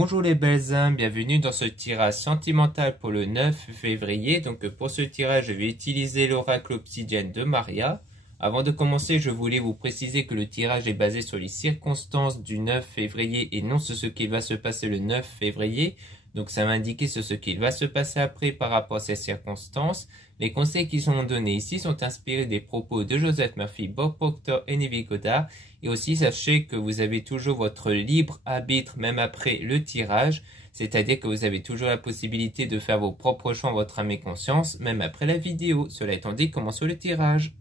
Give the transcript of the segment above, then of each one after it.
Bonjour les belles âmes, bienvenue dans ce tirage sentimental pour le 9 février. Donc pour ce tirage, je vais utiliser l'oracle obsidienne de Maria. Avant de commencer, je voulais vous préciser que le tirage est basé sur les circonstances du 9 février et non sur ce qui va se passer le 9 février. Donc ça va indiquer sur ce qu'il va se passer après par rapport à ces circonstances. Les conseils qui sont donnés ici sont inspirés des propos de Joseph Murphy, Bob Proctor et Neville Goddard. Et aussi sachez que vous avez toujours votre libre arbitre même après le tirage. C'est-à-dire que vous avez toujours la possibilité de faire vos propres choix en votre âme et conscience même après la vidéo. Cela étant dit, commençons le tirage.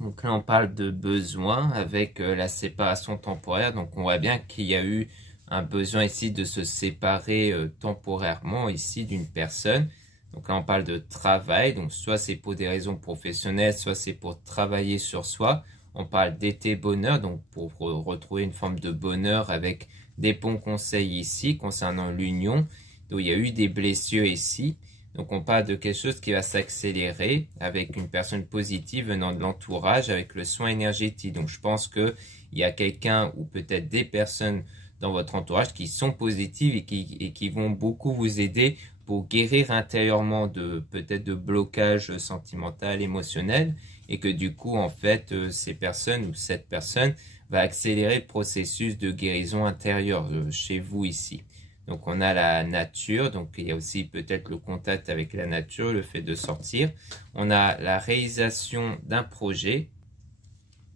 Donc là, on parle de besoin avec la séparation temporaire. Donc on voit bien qu'il y a eu un besoin ici de se séparer temporairement ici d'une personne. Donc là, on parle de travail. Donc soit c'est pour des raisons professionnelles, soit c'est pour travailler sur soi. On parle d'été bonheur, donc pour retrouver une forme de bonheur avec des bons conseils ici concernant l'union. Donc il y a eu des blessures ici. Donc on parle de quelque chose qui va s'accélérer avec une personne positive venant de l'entourage avec le soin énergétique. Donc je pense qu'il y a quelqu'un ou peut-être des personnes dans votre entourage qui sont positives et qui vont beaucoup vous aider pour guérir intérieurement de peut-être de blocages sentimental, émotionnel, et que du coup en fait ces personnes ou cette personne va accélérer le processus de guérison intérieure chez vous ici. Donc on a la nature, donc il y a aussi peut-être le contact avec la nature, le fait de sortir. On a la réalisation d'un projet.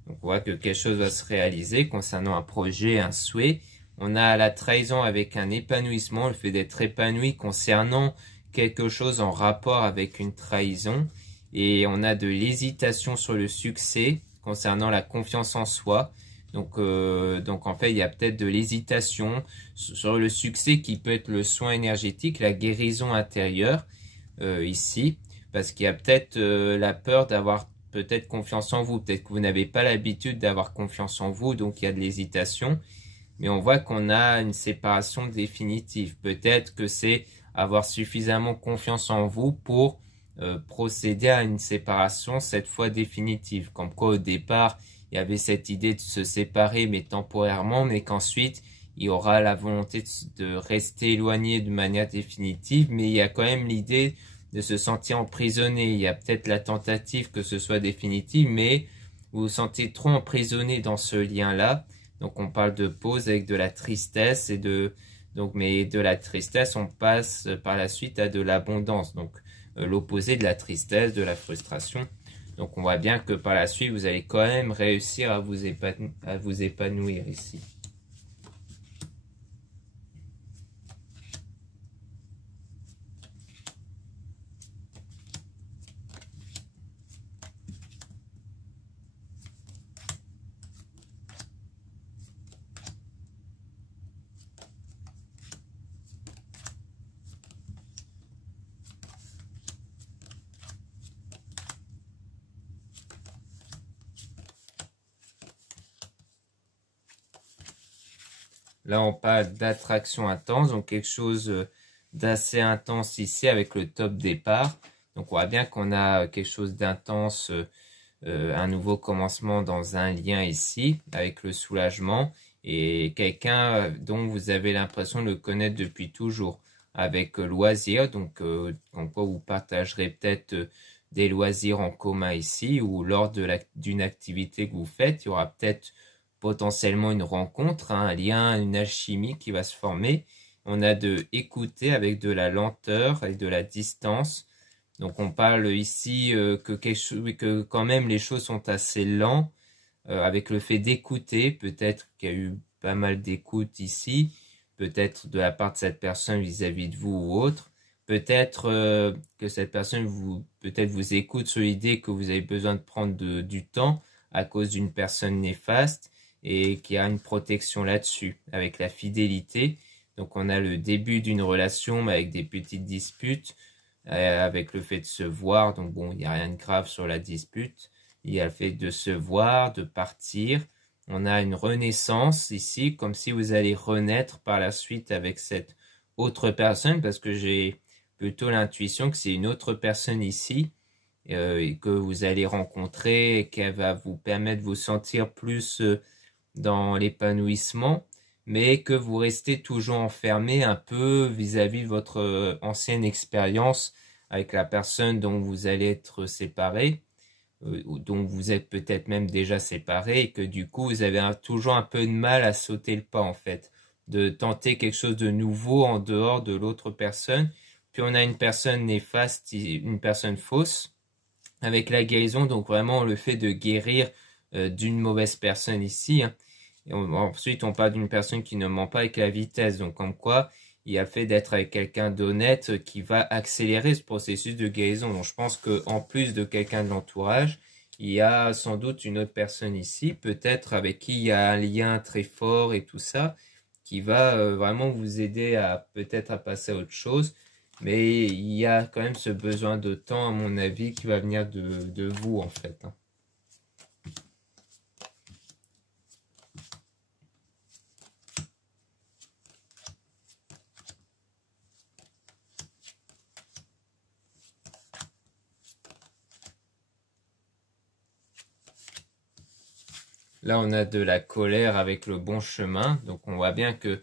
Donc on voit que quelque chose va se réaliser concernant un projet, un souhait. On a la trahison avec un épanouissement, le fait d'être épanoui concernant quelque chose en rapport avec une trahison. Et on a de l'hésitation sur le succès concernant la confiance en soi. Donc en fait, il y a peut-être de l'hésitation sur le succès qui peut être le soin énergétique, la guérison intérieure ici. Parce qu'il y a peut-être la peur d'avoir peut-être confiance en vous. Peut-être que vous n'avez pas l'habitude d'avoir confiance en vous, donc il y a de l'hésitation. Mais on voit qu'on a une séparation définitive. Peut-être que c'est avoir suffisamment confiance en vous pour procéder à une séparation, cette fois définitive. Comme quoi au départ, il y avait cette idée de se séparer, mais temporairement, mais qu'ensuite, il y aura la volonté de rester éloigné de manière définitive, mais il y a quand même l'idée de se sentir emprisonné. Il y a peut-être la tentative que ce soit définitif, mais vous vous sentez trop emprisonné dans ce lien-là. Donc, on parle de pause avec de la tristesse mais de la tristesse, on passe par la suite à de l'abondance. Donc, l'opposé de la tristesse, de la frustration. Donc on voit bien que par la suite, vous allez quand même réussir à vous épanouir ici. Là, on parle d'attraction intense, donc quelque chose d'assez intense ici avec le top départ. Donc, on voit bien qu'on a quelque chose d'intense, un nouveau commencement dans un lien ici, avec le soulagement. Et quelqu'un dont vous avez l'impression de le connaître depuis toujours, avec loisir. Donc, en quoi vous partagerez peut-être des loisirs en commun ici, ou lors d'une activité que vous faites, il y aura peut-être potentiellement une rencontre, un lien, une alchimie qui va se former. On a de écouter avec de la lenteur et de la distance. Donc on parle ici que quand même les choses sont assez lentes avec le fait d'écouter. Peut-être qu'il y a eu pas mal d'écoute ici, peut-être de la part de cette personne vis-à-vis de vous ou autre. peut-être que cette personne peut-être vous écoute sur l'idée que vous avez besoin de prendre du temps à cause d'une personne néfaste et qui a une protection là-dessus, avec la fidélité. Donc on a le début d'une relation mais avec des petites disputes, avec le fait de se voir. Donc bon, il n'y a rien de grave sur la dispute. Il y a le fait de se voir, de partir. On a une renaissance ici, comme si vous allez renaître par la suite avec cette autre personne, parce que j'ai plutôt l'intuition que c'est une autre personne ici, et que vous allez rencontrer, et qu'elle va vous permettre de vous sentir plus dans l'épanouissement, mais que vous restez toujours enfermé un peu vis-à-vis de votre ancienne expérience avec la personne dont vous allez être séparé, dont vous êtes peut-être même déjà séparé, et que du coup vous avez toujours un peu de mal à sauter le pas en fait, de tenter quelque chose de nouveau en dehors de l'autre personne. Puis on a une personne néfaste, une personne fausse, avec la guérison, donc vraiment le fait de guérir d'une mauvaise personne ici, hein. Et ensuite on parle d'une personne qui ne ment pas avec la vitesse, donc comme quoi il y a le fait d'être avec quelqu'un d'honnête qui va accélérer ce processus de guérison. Donc je pense qu'en plus de quelqu'un de l'entourage, il y a sans doute une autre personne ici, peut-être avec qui il y a un lien très fort et tout ça, qui va vraiment vous aider à peut-être à passer à autre chose. Mais il y a quand même ce besoin de temps, à mon avis, qui va venir de vous, en fait, hein. Là, on a de la colère avec le bon chemin. Donc, on voit bien qu'il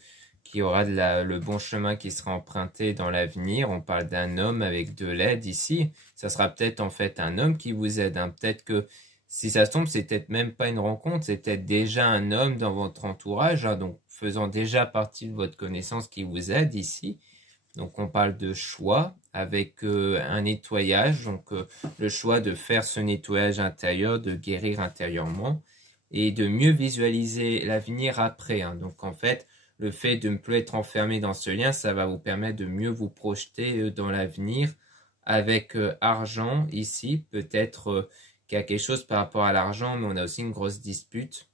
y aura le bon chemin qui sera emprunté dans l'avenir. On parle d'un homme avec de l'aide ici. Ça sera peut-être en fait un homme qui vous aide, hein. Peut-être que si ça se tombe, c'est peut-être même pas une rencontre. C'est peut-être déjà un homme dans votre entourage, hein, donc faisant déjà partie de votre connaissance qui vous aide ici. Donc, on parle de choix avec un nettoyage. Donc, le choix de faire ce nettoyage intérieur, de guérir intérieurement, et de mieux visualiser l'avenir après, hein. Donc en fait, le fait de ne plus être enfermé dans ce lien, ça va vous permettre de mieux vous projeter dans l'avenir avec argent ici. Peut-être qu'il y a quelque chose par rapport à l'argent, mais on a aussi une grosse dispute.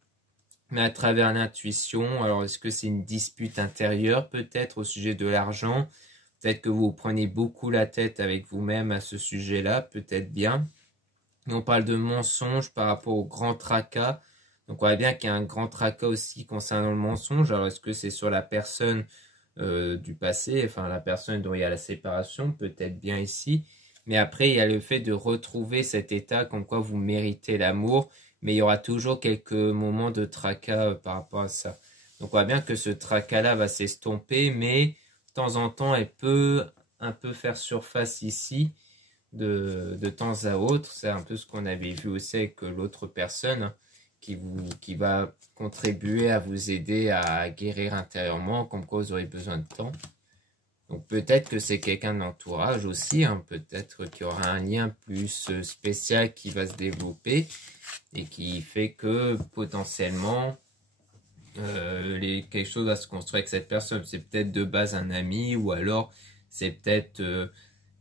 Mais à travers l'intuition, alors est-ce que c'est une dispute intérieure peut-être au sujet de l'argent? Peut-être que vous prenez beaucoup la tête avec vous-même à ce sujet-là, peut-être bien. Et on parle de mensonge par rapport au grand tracas. Donc on voit bien qu'il y a un grand tracas aussi concernant le mensonge. Alors est-ce que c'est sur la personne du passé, enfin la personne dont il y a la séparation, peut-être bien ici. Mais après il y a le fait de retrouver cet état comme quoi vous méritez l'amour, mais il y aura toujours quelques moments de tracas par rapport à ça. Donc on voit bien que ce tracas-là va s'estomper, mais de temps en temps elle peut un peu faire surface ici. De temps à autre, c'est un peu ce qu'on avait vu aussi avec l'autre personne qui va contribuer à vous aider à guérir intérieurement, comme quoi vous aurez besoin de temps. Donc peut-être que c'est quelqu'un de l'entourage aussi, hein, peut-être qu'il y aura un lien plus spécial qui va se développer et qui fait que potentiellement quelque chose va se construire avec cette personne. C'est peut-être de base un ami ou alors c'est peut-être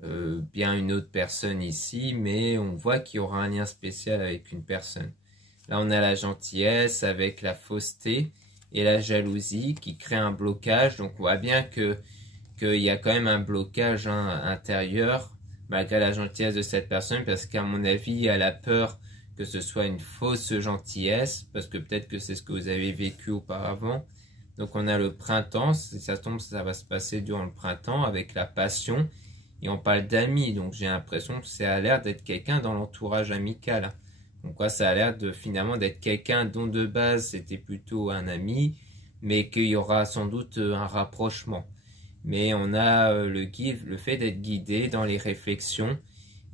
bien une autre personne ici, mais on voit qu'il y aura un lien spécial avec une personne. Là, on a la gentillesse avec la fausseté et la jalousie qui crée un blocage. Donc, on voit bien qu'il y a quand même un blocage, hein, intérieur malgré la gentillesse de cette personne, parce qu'à mon avis, elle a peur que ce soit une fausse gentillesse, parce que peut-être que c'est ce que vous avez vécu auparavant. Donc, on a le printemps. Si ça tombe, ça va se passer durant le printemps avec la passion. Et on parle d'amis, donc j'ai l'impression que ça a l'air d'être quelqu'un dans l'entourage amical. Donc ça a l'air finalement d'être quelqu'un dont de base c'était plutôt un ami, mais qu'il y aura sans doute un rapprochement. Mais on a le fait d'être guidé dans les réflexions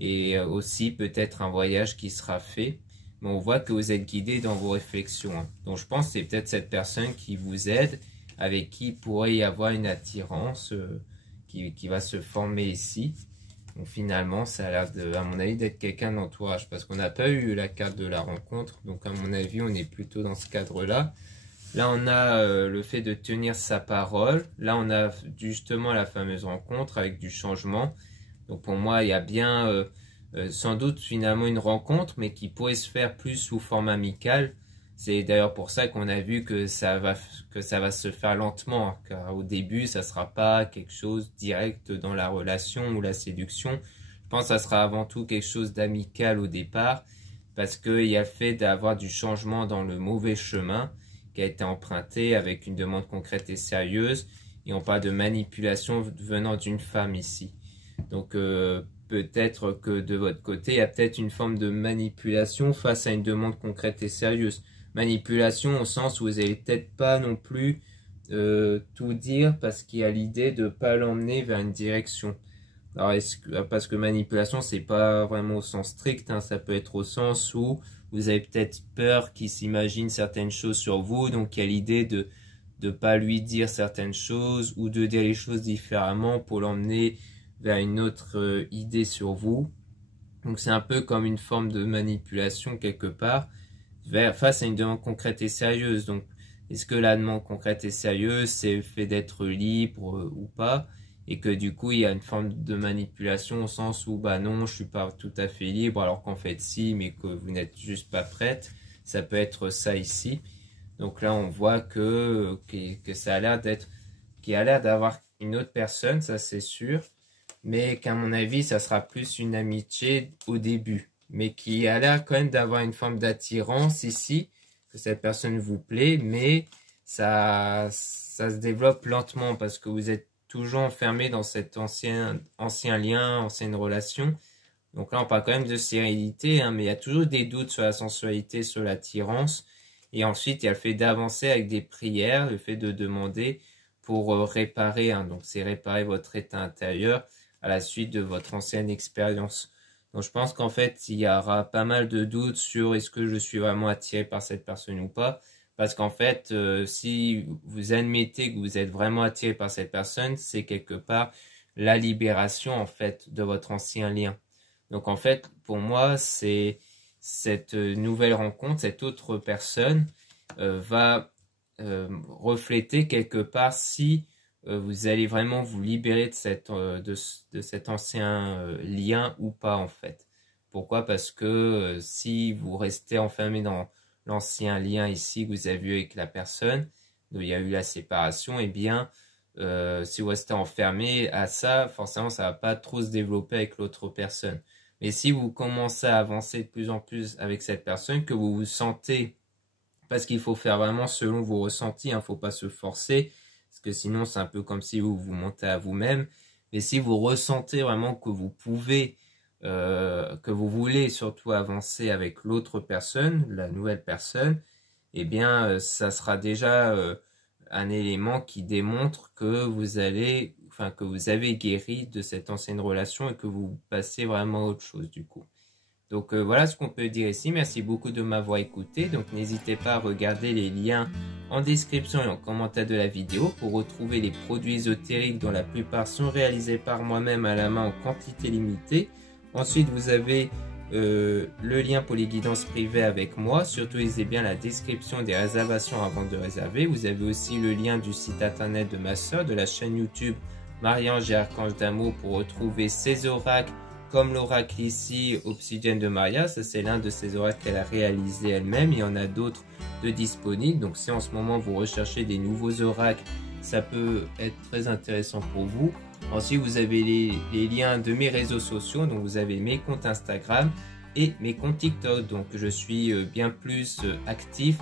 et aussi peut-être un voyage qui sera fait. Mais on voit que vous êtes guidé dans vos réflexions, hein. Donc je pense que c'est peut-être cette personne qui vous aide, avec qui il pourrait y avoir une attirance qui va se former ici. Donc finalement, ça a l'air, à mon avis, d'être quelqu'un d'entourage, parce qu'on n'a pas eu la carte de la rencontre. Donc à mon avis, on est plutôt dans ce cadre-là. Là, on a le fait de tenir sa parole. Là, on a justement la fameuse rencontre avec du changement. Donc pour moi, il y a bien sans doute finalement une rencontre, mais qui pourrait se faire plus sous forme amicale. C'est d'ailleurs pour ça qu'on a vu que ça va se faire lentement, hein, car au début, ça sera pas quelque chose direct dans la relation ou la séduction. Je pense que ça sera avant tout quelque chose d'amical au départ, parce qu'il y a le fait d'avoir du changement dans le mauvais chemin qui a été emprunté avec une demande concrète et sérieuse, et on parle de manipulation venant d'une femme ici. Donc peut-être que de votre côté, il y a peut-être une forme de manipulation face à une demande concrète et sérieuse. Manipulation au sens où vous n'allez peut-être pas non plus tout dire parce qu'il y a l'idée de ne pas l'emmener vers une direction. Alors, parce que manipulation, c'est pas vraiment au sens strict, hein, ça peut être au sens où vous avez peut-être peur qu'il s'imagine certaines choses sur vous, donc il y a l'idée de ne pas lui dire certaines choses ou de dire les choses différemment pour l'emmener vers une autre idée sur vous. Donc c'est un peu comme une forme de manipulation quelque part face à une demande concrète et sérieuse. Donc est-ce que la demande concrète et sérieuse, c'est le fait d'être libre ou pas? Et que du coup, il y a une forme de manipulation au sens où, bah non, je suis pas tout à fait libre, alors qu'en fait si, mais que vous n'êtes juste pas prête. Ça peut être ça ici. Donc là, on voit que ça a l'air d'être, qu'il a l'air d'avoir une autre personne, ça c'est sûr. Mais qu'à mon avis, ça sera plus une amitié au début. Mais qui a l'air quand même d'avoir une forme d'attirance ici, que cette personne vous plaît, mais ça se développe lentement parce que vous êtes toujours enfermé dans cet ancien lien, ancienne relation. Donc là, on parle quand même de sérénité, hein, mais il y a toujours des doutes sur la sensualité, sur l'attirance. Et ensuite, il y a le fait d'avancer avec des prières, le fait de demander pour réparer. Hein, donc, c'est réparer votre état intérieur à la suite de votre ancienne expérience. Donc, je pense qu'en fait, il y aura pas mal de doutes sur est-ce que je suis vraiment attiré par cette personne ou pas. Parce qu'en fait, si vous admettez que vous êtes vraiment attiré par cette personne, c'est quelque part la libération en fait de votre ancien lien. Donc en fait, pour moi, c'est cette nouvelle rencontre, cette autre personne va refléter quelque part si vous allez vraiment vous libérer de cet ancien lien ou pas en fait. Pourquoi? Parce que si vous restez enfermé dans l'ancien lien ici que vous avez eu avec la personne, où il y a eu la séparation, eh bien, si vous restez enfermé à ça, forcément, ça va pas trop se développer avec l'autre personne. Mais si vous commencez à avancer de plus en plus avec cette personne, que vous vous sentez, parce qu'il faut faire vraiment selon vos ressentis, hein, faut pas se forcer, parce que sinon, c'est un peu comme si vous vous mentez à vous-même. Mais si vous ressentez vraiment que vous pouvez que vous voulez surtout avancer avec l'autre personne, la nouvelle personne, eh bien, ça sera déjà un élément qui démontre que vous avez guéri de cette ancienne relation et que vous passez vraiment à autre chose du coup. Donc voilà ce qu'on peut dire ici. Merci beaucoup de m'avoir écouté. Donc n'hésitez pas à regarder les liens en description et en commentaire de la vidéo pour retrouver les produits ésotériques dont la plupart sont réalisés par moi-même à la main en quantité limitée. Ensuite, vous avez le lien pour les guidances privées avec moi. Surtout, lisez bien la description des réservations avant de réserver. Vous avez aussi le lien du site internet de ma soeur, de la chaîne YouTube Marie-Ange et Archange d'Amour pour retrouver ses oracles, comme l'oracle ici, Obsidienne de Maria. Ça, c'est l'un de ses oracles qu'elle a réalisé elle-même. Il y en a d'autres de disponibles. Donc, si en ce moment, vous recherchez des nouveaux oracles, ça peut être très intéressant pour vous. Ensuite, vous avez les liens de mes réseaux sociaux. Donc, vous avez mes comptes Instagram et mes comptes TikTok. Donc, je suis bien plus actif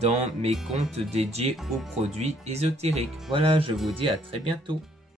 dans mes comptes dédiés aux produits ésotériques. Voilà, je vous dis à très bientôt.